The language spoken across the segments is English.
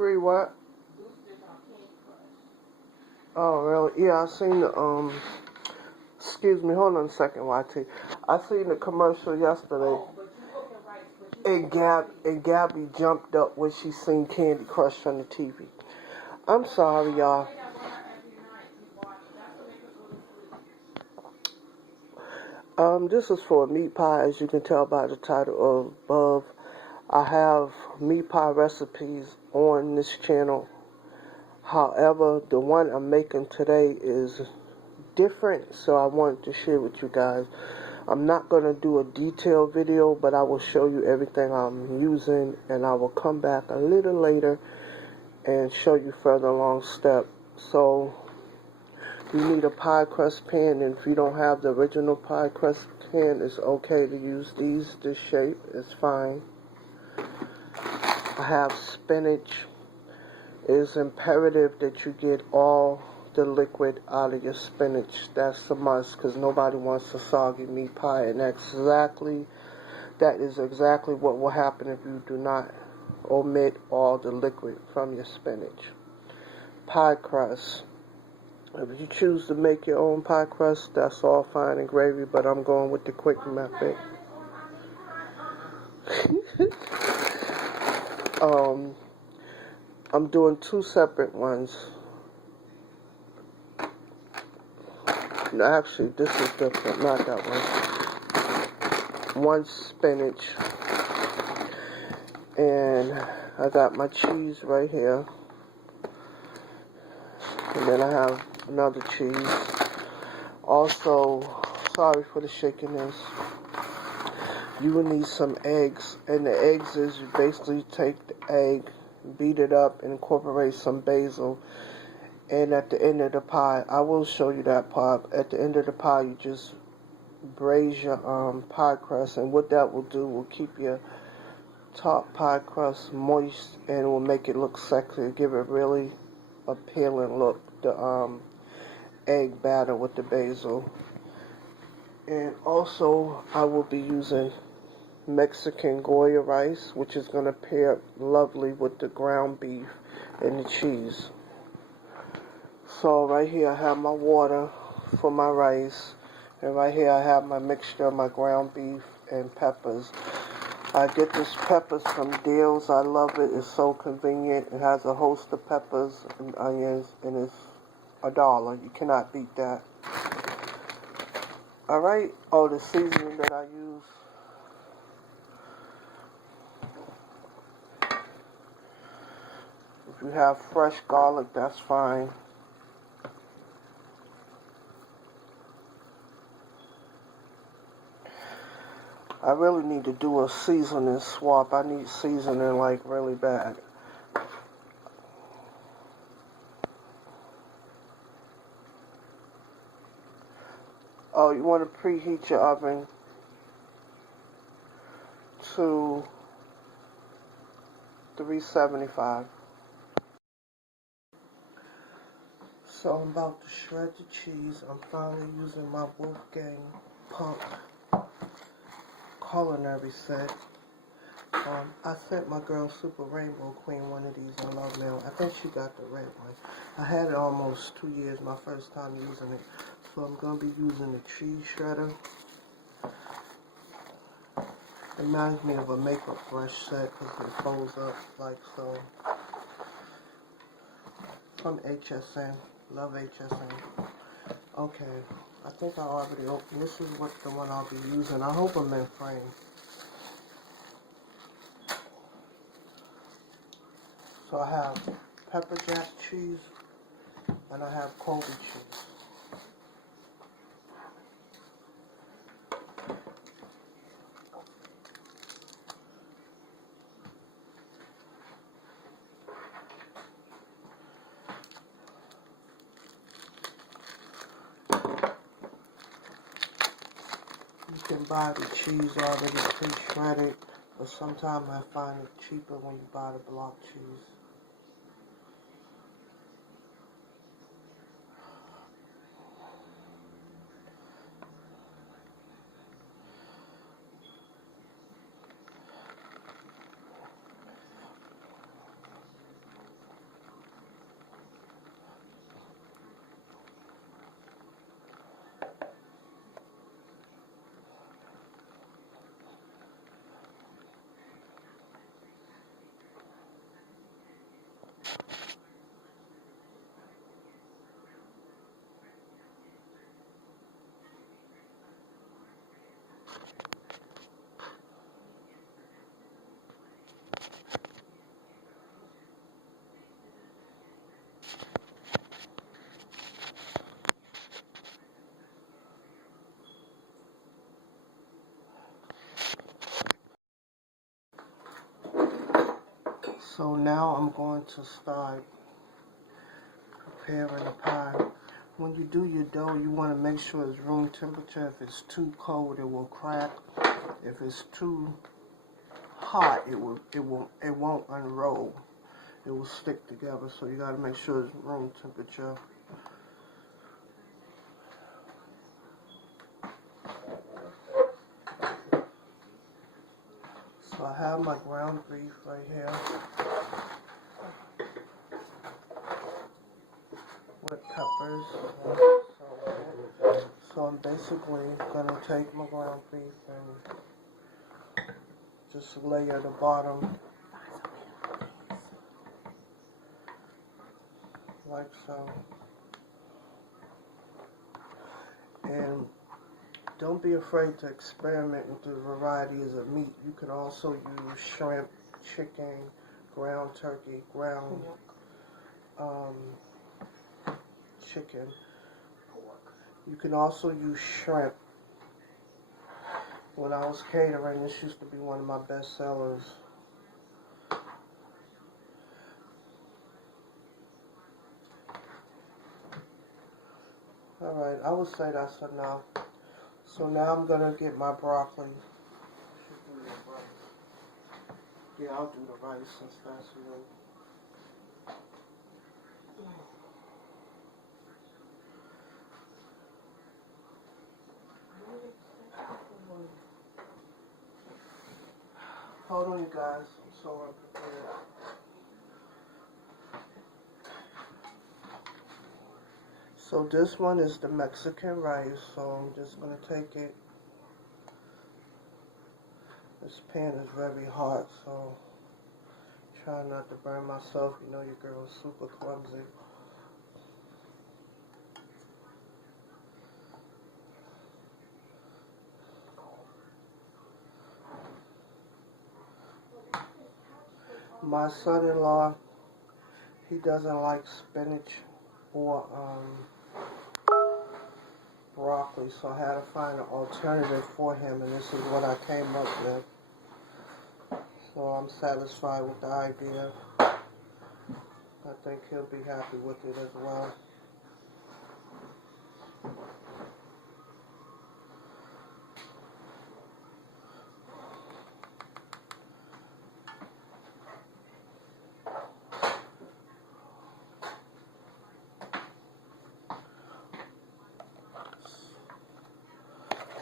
Free what? Oh, really? Yeah, I seen the, excuse me, hold on a second, YT. I seen the commercial yesterday. And Gabby jumped up when she seen Candy Crush on the TV. I'm sorry, y'all. This is for meat pie, as you can tell by the title above. I have meat pie recipes on this channel. However, the one I'm making today is different, so I wanted to share with you guys. I'm not going to do a detailed video, but I will show you everything I'm using, and I will come back a little later and show you further along step. So you need a pie crust pan, and if you don't have the original pie crust pan, it's okay to use these. This shape is fine. I have spinach. It is imperative that you get all the liquid out of your spinach. That's a must, because nobody wants a soggy meat pie, and that is exactly what will happen if you do not omit all the liquid from your spinach. Pie crust. If you choose to make your own pie crust, that's all fine and gravy, but I'm going with the quick method. I'm doing two separate ones. No, actually, this is different, not that one. One spinach, and I got my cheese right here, and then I have another cheese. Also, sorry for the shakiness. You will need some eggs, and the eggs is you basically take the egg, beat it up, and incorporate some basil. And at the end of the pie, I will show you that part. At the end of the pie, you just braise your pie crust, and what that will do will keep your top pie crust moist, and it will make it look sexy, give it really appealing look. The egg batter with the basil. And also, I will be using Mexican Goya rice, which is going to pair lovely with the ground beef and the cheese. So right here I have my water for my rice, and right here I have my mixture of my ground beef and peppers. I get this peppers from Deals. I love it. It's so convenient. It has a host of peppers and onions, and it's $1. You cannot beat that. Alright, the seasoning that I use. If you have fresh garlic, that's fine. I really need to do a seasoning swap. I need seasoning like really bad. Oh, you want to preheat your oven to 375. So I'm about to shred the cheese. I'm finally using my Wolfgang Punk culinary set. I sent my girl Super Rainbow Queen one of these. I love now. I think she got the red one. I had it almost 2 years, my first time using it. So I'm going to be using the cheese shredder. It reminds me of a makeup brush set because it folds up like so. From HSN. Love HSN. Okay. I think I already opened. This is what the one I'll be using. I hope I'm in frame. So I have pepper jack cheese and I have Colby cheese. You can buy the cheese already pre-shredded, but sometimes I find it cheaper when you buy the block cheese. So now I'm going to start preparing the pie. When you do your dough, you want to make sure it's room temperature. If it's too cold, it will crack. If it's too hot, it won't unroll. It will stick together. So you got to make sure it's room temperature. So I have my ground beef right here with peppers. So I'm basically gonna take my ground beef and just layer the bottom like so. And don't be afraid to experiment with the varieties of meat. You can also use shrimp, chicken, ground turkey, ground chicken. You can also use shrimp. When I was catering, this used to be one of my best sellers. Alright, I would say that's enough. So now I'm going to get my broccoli. Yeah, I'll do the rice since that's new. Hold on, you guys. I'm so unprepared. So this one is the Mexican rice, so I'm just going to take it. This pan is very hot, so try not to burn myself. You know your girl is super clumsy. My son-in-law, he doesn't like spinach or broccoli, so I had to find an alternative for him, and this is what I came up with. So I'm satisfied with the idea. I think he'll be happy with it as well.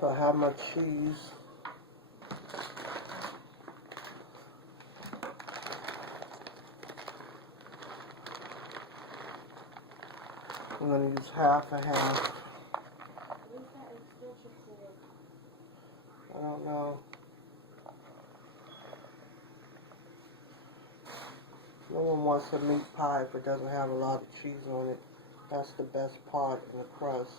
So I have my cheese. I'm going to use half and half. I don't know. No one wants a meat pie if it doesn't have a lot of cheese on it. That's the best part in the crust.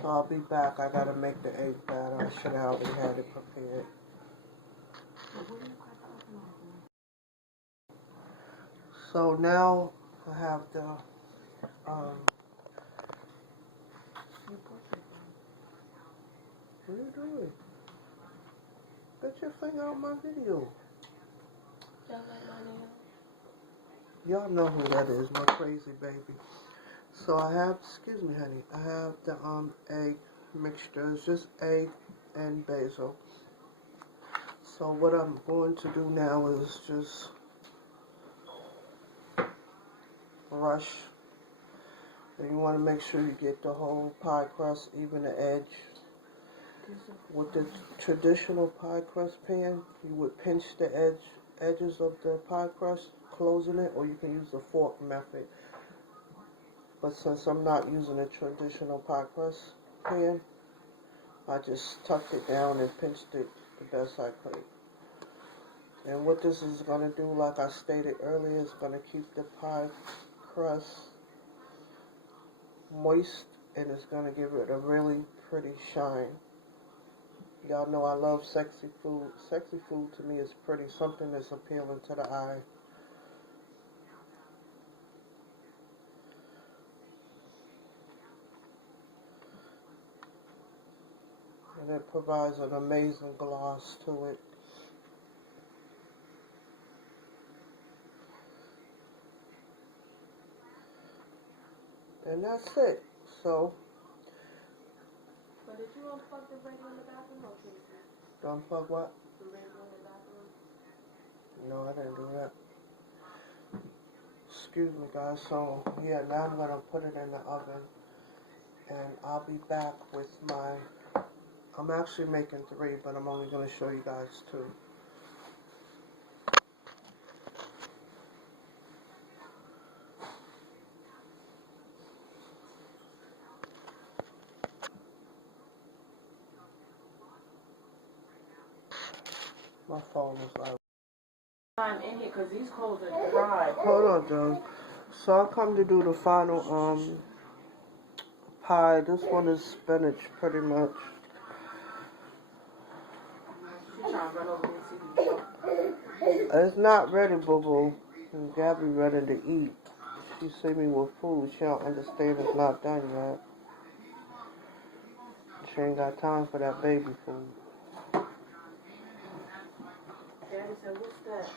So I'll be back. I gotta make the egg batter. I should have already had it prepared. So now I have the what are you doing? Get your finger out my video. Y'all know who that is, my crazy baby. So I have, excuse me honey, I have the egg mixture. It's just egg and basil. So what I'm going to do now is just brush. And you want to make sure you get the whole pie crust, even the edge. With the traditional pie crust pan, you would pinch the edges of the pie crust, closing it, or you can use the fork method. But since I'm not using a traditional pie crust pan, I just tucked it down and pinched it the best I could. And what this is going to do, like I stated earlier, is going to keep the pie crust moist and it's going to give it a really pretty shine. Y'all know I love sexy food. Sexy food to me is pretty, something that's appealing to the eye. And it provides an amazing gloss to it. And that's it. So, but did you unplug the radio in the bathroom or something? Unplug what? The radio in the bathroom? No, I didn't do that. Excuse me, guys. So, yeah, now I'm going to put it in the oven. And I'll be back with my... I'm actually making 3, but I'm only going to show you guys 2. My phone is like... I'm in here because these coals are dry. Hold on, Joe. So I come to do the final pie. This one is spinach, pretty much. She's trying to run over and see you. It's not ready, boo-boo. And Gabby ready to eat. She see me with food. She don't understand it's not done yet. She ain't got time for that baby food. Daddy said, what's that?